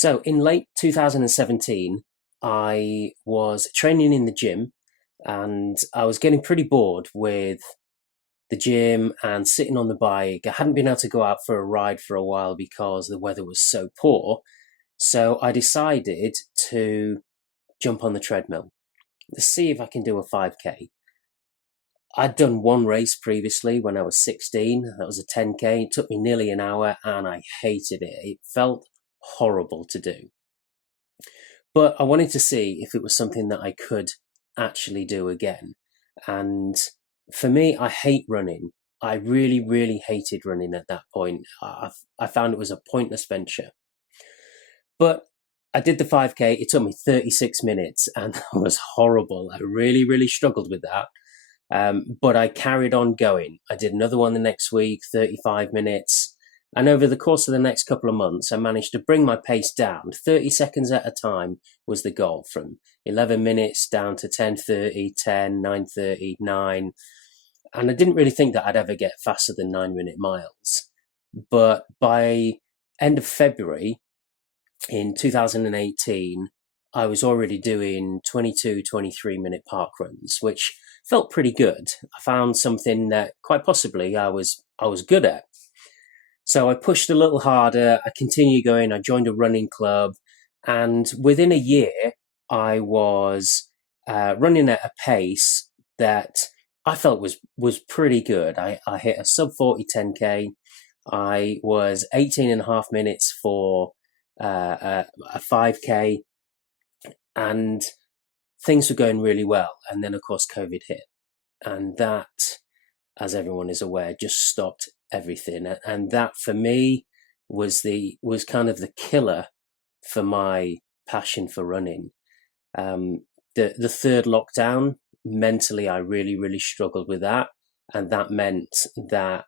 So in late 2017, I was training in the gym and I was getting pretty bored with the gym and sitting on the bike. I hadn't been able to go out for a ride for a while because the weather was so poor. So I decided to jump on the treadmill to see if I can do a 5K. I'd done one race previously when I was 16. That was a 10K. It took me nearly an hour and I hated it. It felt horrible to do. But I wanted to see if it was something that I could actually do again. And for me, I hate running. I really, really hated running at that point. I found it was a pointless venture. But I did the 5K. It took me 36 minutes and that was horrible. I really, really struggled with that. But I carried on going. I did another one the next week, 35 minutes. And over the course of the next couple of months, I managed to bring my pace down. 30 seconds at a time was the goal, from 11 minutes down to 10:30, 10, 9:30, 9. And I didn't really think that I'd ever get faster than 9-minute miles. But by end of February in 2018, I was already doing 22, 23-minute park runs, which felt pretty good. I found something that quite possibly I was good at. So I pushed a little harder. I continued going. I joined a running club, and within a year, I was running at a pace that I felt was pretty good. I hit a sub 40 10K. I was 18 and a half minutes for a 5K, and things were going really well. And then, of course, COVID hit, and that, as everyone is aware, just stopped everything. And that for me was kind of the killer for my passion for running. The third lockdown, mentally, I really, really struggled with that. And that meant that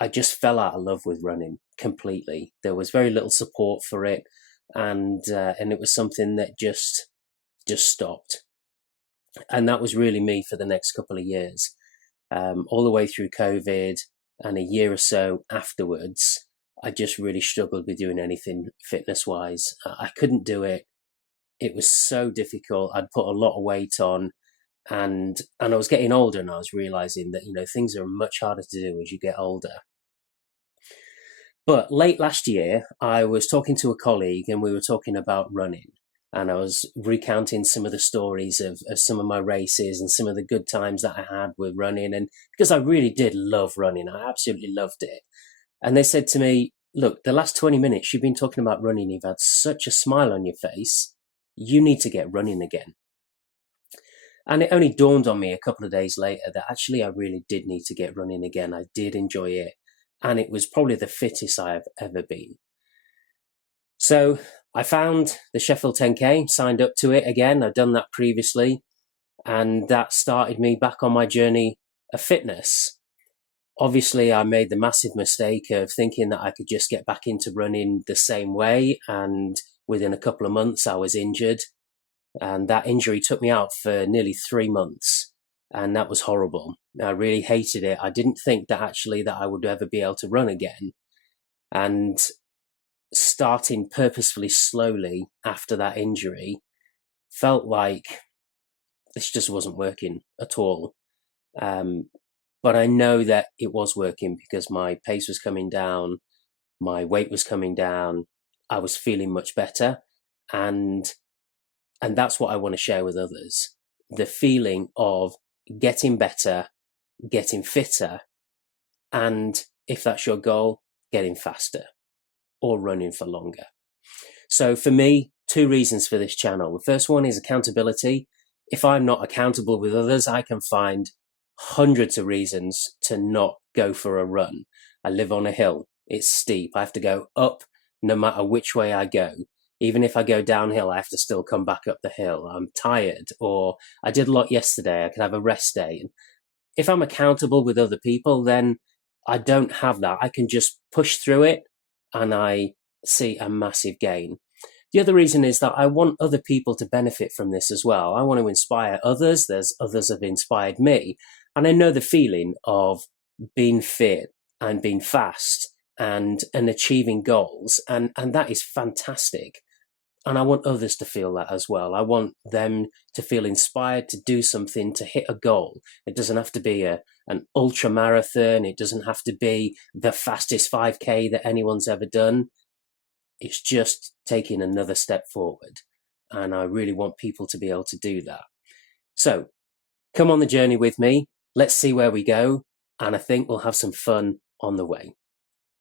I just fell out of love with running completely. There was very little support for it. And it was something that just stopped. And that was really me for the next couple of years. All the way through COVID and a year or so afterwards, I just really struggled with doing anything fitness-wise. I couldn't do it. It was so difficult. I'd put a lot of weight on, and I was getting older, and I was realizing that things are much harder to do as you get older. But late last year, I was talking to a colleague, and we were talking about running. And I was recounting some of the stories of some of my races and some of the good times that I had with running. And because I really did love running, I absolutely loved it. And they said to me, look, the last 20 minutes you've been talking about running, you've had such a smile on your face. You need to get running again. And it only dawned on me a couple of days later that actually I really did need to get running again. I did enjoy it. And it was probably the fittest I have ever been. So I found the Sheffield 10K, signed up to it again. I'd done that previously, and that started me back on my journey of fitness. Obviously, I made the massive mistake of thinking that I could just get back into running the same way, and within a couple of months, I was injured, and that injury took me out for nearly 3 months, and that was horrible. I really hated it. I didn't think that actually that I would ever be able to run again, and starting purposefully slowly after that injury felt like this just wasn't working at all. But I know that it was working because my pace was coming down, my weight was coming down, I was feeling much better, and that's what I want to share with others. The feeling of getting better, getting fitter, and if that's your goal, getting faster or running for longer. So for me, 2 reasons for this channel. The first one is accountability. If I'm not accountable with others, I can find hundreds of reasons to not go for a run. I live on a hill. It's steep. I have to go up no matter which way I go. Even if I go downhill, I have to still come back up the hill. I'm tired, or I did a lot yesterday. I could have a rest day. And if I'm accountable with other people, then I don't have that. I can just push through it and I see a massive gain. The other reason is that I want other people to benefit from this as well. I want to inspire others. There's others have inspired me. And I know the feeling of being fit and being fast and achieving goals, and that is fantastic. And I want others to feel that as well. I want them to feel inspired to do something, to hit a goal. It doesn't have to be an ultra marathon. It doesn't have to be the fastest 5K that anyone's ever done. It's just taking another step forward. And I really want people to be able to do that. So come on the journey with me. Let's see where we go. And I think we'll have some fun on the way.